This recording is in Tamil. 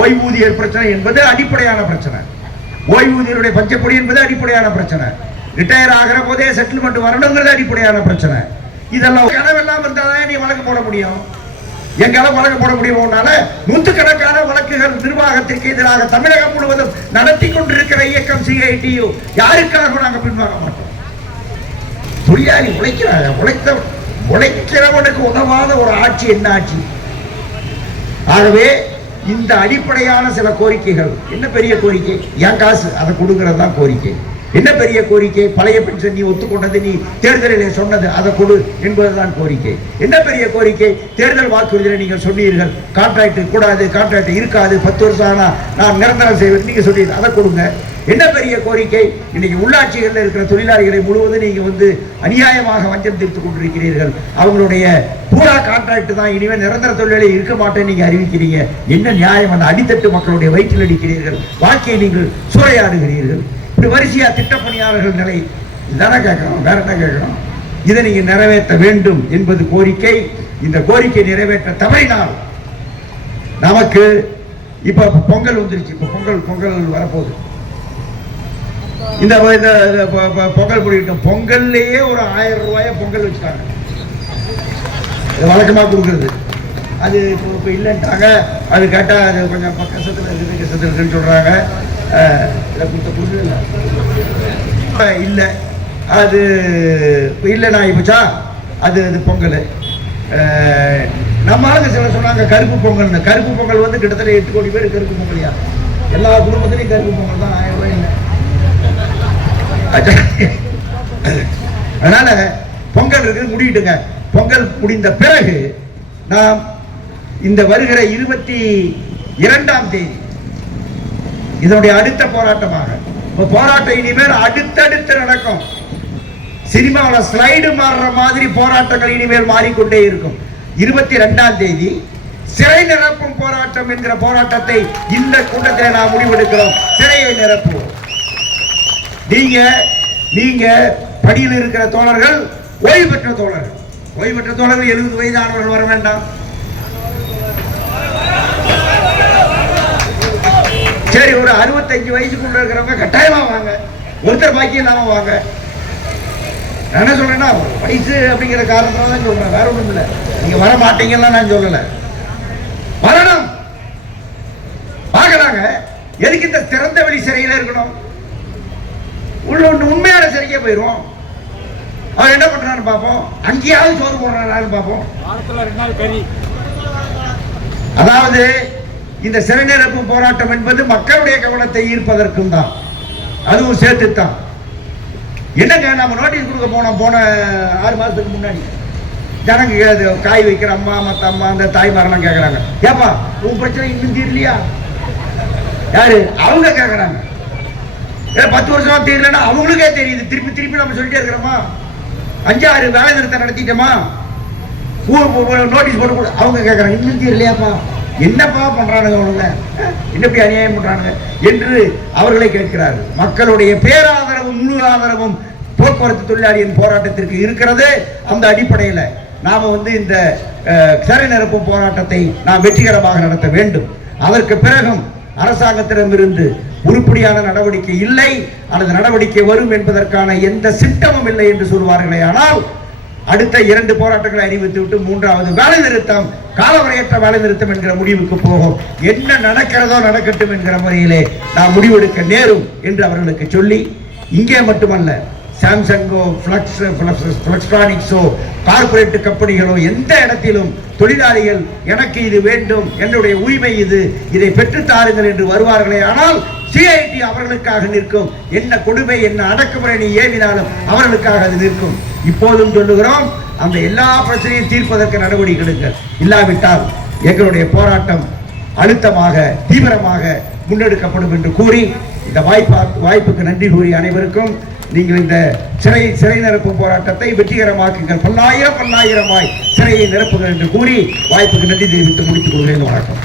ஓய்வூதியர் பிரச்சனை என்பது அடிப்படையான பிரச்சனை. ஓய்வூதியருடைய பஞ்சப்பொடி என்பது அடிப்படையான பிரச்சனை. ரிட்டையர் ஆகிற போதே செட்டில்மெண்ட் வரணுங்கிறது அடிப்படையான பிரச்சனை. இதெல்லாம் கனவெல்லாம் இருந்தாதான் நீ வழக்கு போட முடியும். எங்கெல்லாம் வழக்கு போட முடியும்னால நூற்றுக்கணக்கான வழக்குகள் நிர்வாகத்திற்கு எதிராக தமிழகம் முழுவதும் நடத்தி கொண்டிருக்கிற இயக்கம் CITU. யாருக்காக நாங்கள் பின்வாங்க மாட்டோம். தொழிலாளி உழைக்கிறவனுக்கு உதவாத ஒரு ஆட்சி என்ன ஆட்சி? ஆகவே இந்த அடிப்படையான சில கோரிக்கைகள், என்ன பெரிய கோரிக்கை? என் காசு அதை கொடுக்கிறது தான் கோரிக்கை. என்ன பெரிய கோரிக்கை? பழைய பென்ஷன் நீ ஒத்துக்கொண்டது, நீ தேர்தலிலே சொன்னது, அதை கொடு என்பதுதான் கோரிக்கை. என்ன பெரிய கோரிக்கை? தேர்தல் வாக்குறுதியில் நீங்கள் சொன்னீர்கள் கான்ட்ராக்ட் கூடாது, கான்ட்ராக்ட் இருக்காது, 10 வருஷம் ஆனா நான் நிரந்தரம் செய்வேன் நீங்க சொன்னீங்க, அதை கொடுங்க. என்ன பெரிய கோரிக்கை? இன்னைக்கு உள்ளாட்சிகளில் இருக்கிற தொழிலாளிகளை முழுவதும் நீங்க அநியாயமாக வஞ்சம் தீர்த்து கொண்டிருக்கிறீர்கள். அவங்களுடைய பூரா கான்ட்ராக்ட் தான், இனிமேல் நிரந்தர தொழிலாளி இருக்க மாட்டேன்னு நீங்க அறிவிக்கிறீங்க. என்ன நியாயம்? அந்த அடித்தட்டு மக்களுடைய வயிற்றில் அடிக்கிறீர்கள், வாழ்க்கையை நீங்கள் சூறையாடுகிறீர்கள். இப்படி வரிசையா திட்டப்பணியாளர்கள் நிலை இதான கேட்கணும், வேற என்ன கேட்கணும்? இதை நீங்க நிறைவேற்ற வேண்டும் என்பது கோரிக்கை. இந்த கோரிக்கை நிறைவேற்ற தவறினால் நமக்கு இப்ப பொங்கல் வந்துருச்சு. இப்ப பொங்கல் வரப்போகுது. இந்த பொங்கல் முடிவிட்டோம். பொங்கல்லையே ஒரு 1000 ரூபாய பொங்கல் வச்சுட்டாங்க. வழக்கமா கொடுக்கறது அது இப்ப இல்லைன்ட்டாங்க. அது கேட்டா அது கொஞ்சம் கஷ்டத்துல இருக்குன்னு சொல்றாங்க. இல்ல அது இல்லைண்ணா இப்பச்சா அது பொங்கல். நம்ம ஆளுங்க சில சொன்னாங்க கருப்பு பொங்கல். கருப்பு பொங்கல் கிட்டத்தட்ட 8 கோடி பேர் கருப்பு பொங்கலியா? எல்லா குடும்பத்திலையும் கருப்பு பொங்கல் தான். 1000 ரூபாய் இல்லை. அதனால பொங்கல் இருக்கு, முடிட்டுங்க. பொங்கல் முடிந்த பிறகு நாம் இந்த வருகிற 22ஆம் தேதி இதனுடைய அடுத்த போராட்டமாக போராட்டம் இனிமேல் அடுத்தடுத்து நடக்கும். சினிமாவில் ஸ்லைடு மாறுற மாதிரி போராட்டங்கள் இனிமேல் மாறிக்கொண்டே இருக்கும். 22ஆம் தேதி சிறை நிரப்பும் போராட்டம் என்கிற போராட்டத்தை இந்த கூட்டத்தில் நாம் முடிவெடுக்கிறோம். சிறையை நிரப்புவோம். நீங்க படியில் இருக்கிற தோழர்கள், ஓய்வு பெற்ற தோழர்கள் 70 வயதானவர்கள் வர வேண்டாம். சரி, ஒரு 65 வயசுக்குள்ள இருக்கிறவங்க கட்டாயமா வாங்க. ஒருத்தர் பாக்கி இல்லாம வாங்க. என்ன சொல்றேன்னா, வயசு அப்படிங்கிற காரணத்தால தான் சொல்றேன், வேற ஒண்ணும் இல்லை. நீங்க வர மாட்டீங்கன்னா நான் சொல்லல, வரணும், பார்க்கலாங்க. எதுக்கு இந்த திறந்த வெளி சிறையில இருக்கணும்? உண்மையான சிறைக்கே போயிடுவோம். அவன் என்ன பண்றான்னு பார்ப்போம். அங்கேயாவது சோறு போடுறான்னு பார்ப்போம். அதாவது இந்த சிறை நிரப்பு போராட்டம் என்பது மக்களுடைய கவனத்தை ஈர்ப்பதற்கும் தான், அதுவும் சேர்த்துத்தான். என்னங்க நம்ம நோட்டீஸ் கொடுக்க போன 6 மாசத்துக்கு முன்னாடி ஜனங்க காய் வைக்கிற அம்மா, மத்த அம்மா, அந்த தாய்மாரெல்லாம் கேட்கறாங்க, ஏப்பா உன் பிரச்சனை இன்னும் தீரலையா? யாரு? அவங்க கேட்கறாங்க. 10 வருஷமா தீரலன்னா அவங்களுக்கே தெரியுது. திருப்பி நம்ம சொல்லிட்டே இருக்கிறோமா? 5-6 வேலை நிறுத்தம் நடத்திட்டோமா? நோட்டீஸ் போட்டு அவங்க கேட்கறாங்க, இன்னும் தீரலையாப்பா? என்னப்பா பண்றானுங்க அவனுங்க, என்ன அநியாயம் பண்றானுங்க என்று அவர்களை கேட்கிறார்கள். மக்களுடைய பேராதரவும் முழு ஆதரவும் போக்குவரத்து தொழிலாளியின் போராட்டத்திற்கு இருக்கிறது. அந்த அடிப்படையில் நாம இந்த சிறை நிரப்பும் போராட்டத்தை நாம் வெற்றிகரமாக நடத்த வேண்டும். அதற்கு பிறகும் அரசாங்கத்திடமிருந்து உருப்படியான நடவடிக்கை இல்லை, அல்லது நடவடிக்கை வரும் என்பதற்கான எந்த சிஸ்டமும் இல்லை என்று சொல்வார்களே. ஆனால் அடுத்த 2 போராட்டங்களை அறிவித்து விட்டு 3வது வேலை நிறுத்தம், காலவரையற்ற வேலை நிறுத்தம் என்கிற முடிவுக்கு போகும். என்ன நடக்கிறதோ நடக்கட்டும் என்கிற முறையிலே நாம் முடிவெடுக்க நேரும் என்று அவர்களுக்கு சொல்லி, இங்கே மட்டுமல்ல, சாம்சங்கோ, பிளக்ஸ்ட்ரானிக்ஸோ, கார்பரேட் கம்பெனிகளோ எந்த இடத்திலும் தொழிலாளிகள் எனக்கு இது வேண்டும், என்னுடைய உரிமை இது, இதை பெற்றுத்தாருங்கள் என்று வருவார்களே. ஆனால் CIT அவர்களுக்காக நிற்கும். என்ன கொடுமை, என்ன அடக்குமுறை நீ ஏவினாலும் அவர்களுக்காக அது நிற்கும். இப்போதும் சொல்லுகிறோம், அந்த எல்லா பிரச்சனையும் தீர்ப்பதற்கு நடவடிக்கை எடுங்கள். இல்லாவிட்டால் எங்களுடைய போராட்டம் அழுத்தமாக, தீவிரமாக முன்னெடுக்கப்படும் என்று கூறி, இந்த வாய்ப்புக்கு நன்றி கூறி அனைவருக்கும் நீங்கள் இந்த சிறை நிரப்பும் போராட்டத்தை வெற்றிகரமாக்குங்கள். பல்லாயிரமாய் சிறையை நிரப்புங்கள் என்று கூறி வாய்ப்புக்கு நன்றி தெரிவித்து முடித்துக் கொள்கிறேன். வணக்கம்.